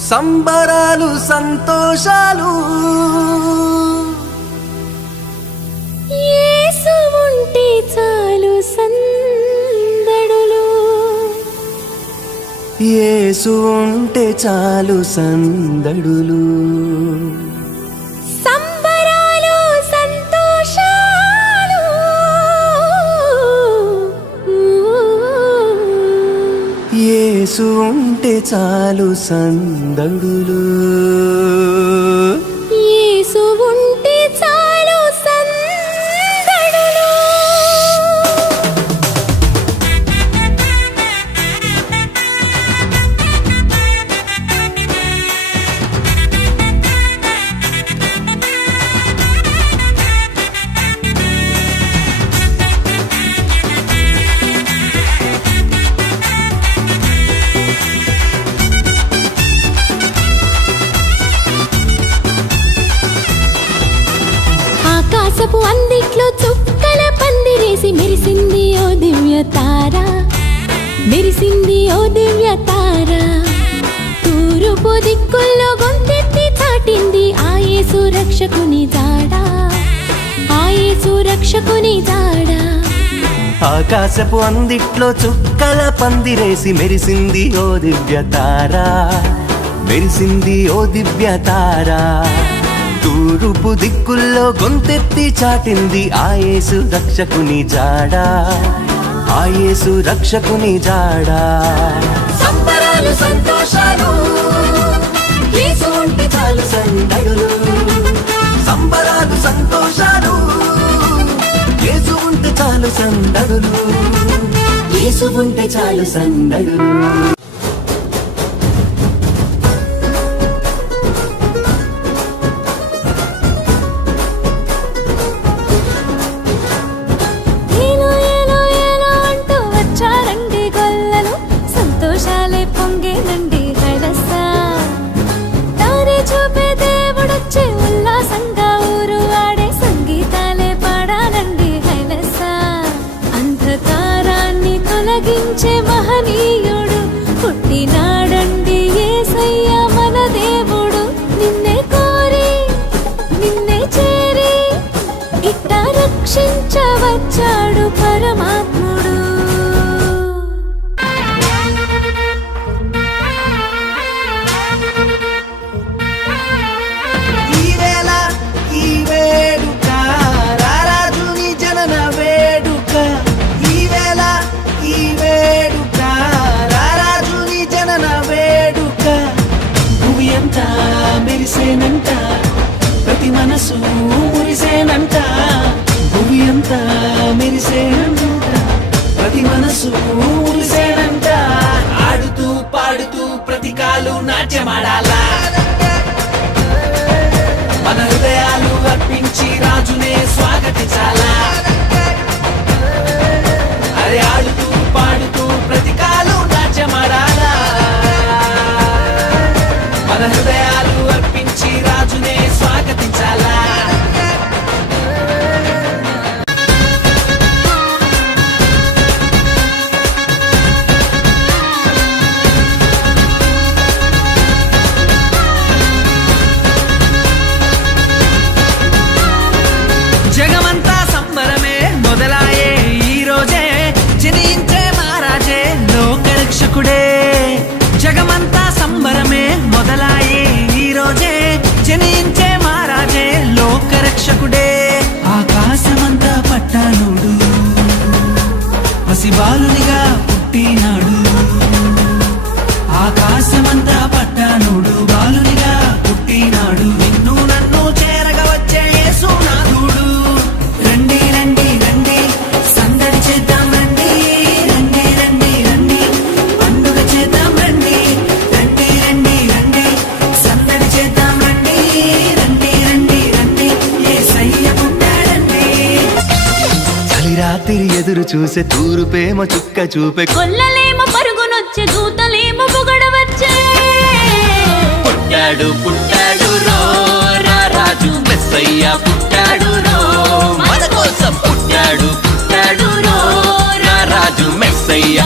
సంబరాలు సంతోషాలు యేసు ఉంటే చాలు సందడులు యేసు ఉంటే చాలు సందడులు సంబరాలు సంతోషాలు యేసు ఉంటే చాలు సందడులు యేసు ఉంటే చాలు సందడులు ఆకాశపు అందిట్లో చుక్కల పందిరేసి మెరిసింది ఓ దివ్య తార మెరిసింది ఓ దివ్య తార తూర్పు దిక్కుల్లో గొంతెత్తి చాటింది ఆ యేసు రక్షకుని జాడ ఆ యేసు రక్షకుని జాడ ఆకాశపు అందిట్లో చుక్కల పందిరేసి మెరిసింది ఓ దివ్య తార మెరిసింది ఓ దివ్య తార తూర్పు దిక్కుల్లో గొంతెత్తి చాటింది ఆ యేసు రక్షకుని జాడ ఆ యేసు రక్షకుని జాడ సంబరాలు సంతోషాలు యేసు ఉంటే చాలు సందడులు సంబరాలు సంతోషాలు యేసు ఉంటే చాలు సందడులు యేసు ఉంటే చాలు సందడులు ఏలో ఏలో ఏలో అంటూ వచ్చారండి గొల్లలు సంతోషాలే పొంగేనండి హైలస తారే చూపే దేవుడొచ్చే ఉల్లాసంగా ఊరు ఆడే సంగీతాలే పాడానండి హైలస అంధకారాన్ని తొలగించే మహనీయుడు పుట్టినాడండి యేసయ్య మన దేవుడు నిన్నే కోరి నిన్నే చేరి ఇట్ట రక్షించవచ్చాడు పరమాత్ముడు ఈవేళ ఈ వేడుక రారాజుని జనన వేడుక ఈవేళ ఈ వేడుక రారాజుని జనన వేడుక భూమి అంతా మెరిసేనంట ప్రతి మనసు మురిసేనంట భూమి అంతా మెరిసేనంట ప్రతి మనసు మురిసేనంట ఆడుతూ పాడుతూ ప్రతి కాలు నాట్యమాడాలా మన హృదయాలు అర్పించి రాజునే స్వాగతించాలా అరే ఆడుతూ పాడుతూ ప్రతి కాలు నాట్యమాడాలా మన హృదయాలు అర్పించి రాజునే స్వాగతించాలా జగమంతా సంబరమే మొదలాయే ఈ రోజే జనించే మహారాజే లోకరక్షకుడే జగమంతా సంబరమే మొదలాయే ఈ రోజే జనించే మహారాజే లోకరక్షకుడే ఆకాశమంతా పట్టానుడు పసిబాలునిగా పుట్టినాడు ఆకాశమంతా పట్టానుడు బాలునిగా పుట్టినాడు నిన్ను నన్ను చేరగా వచ్చే యేసునాథుడు రండి రండి రండి సందడి చేద్దాం రండి రండి రండి రండి పండుగ చేద్దాం రండి రండి రండి రండి సందడి చేద్దాం రండి రండి రండి రండి యేసయ్య పుట్టాడండి చలి రాత్రి ఎదురు చూసే తూరుపేమో చుక్క చూపే కొల్లలేమో పరుగునొచ్చే దూతలేమో పొగడవచ్చే పుట్టాడు పుట్టాడు రో రారాజు మెస్సయ్య పుట్టాడు రో మన కోసం పుట్టాడు పుట్టాడు రో రారాజు మెస్సయ్య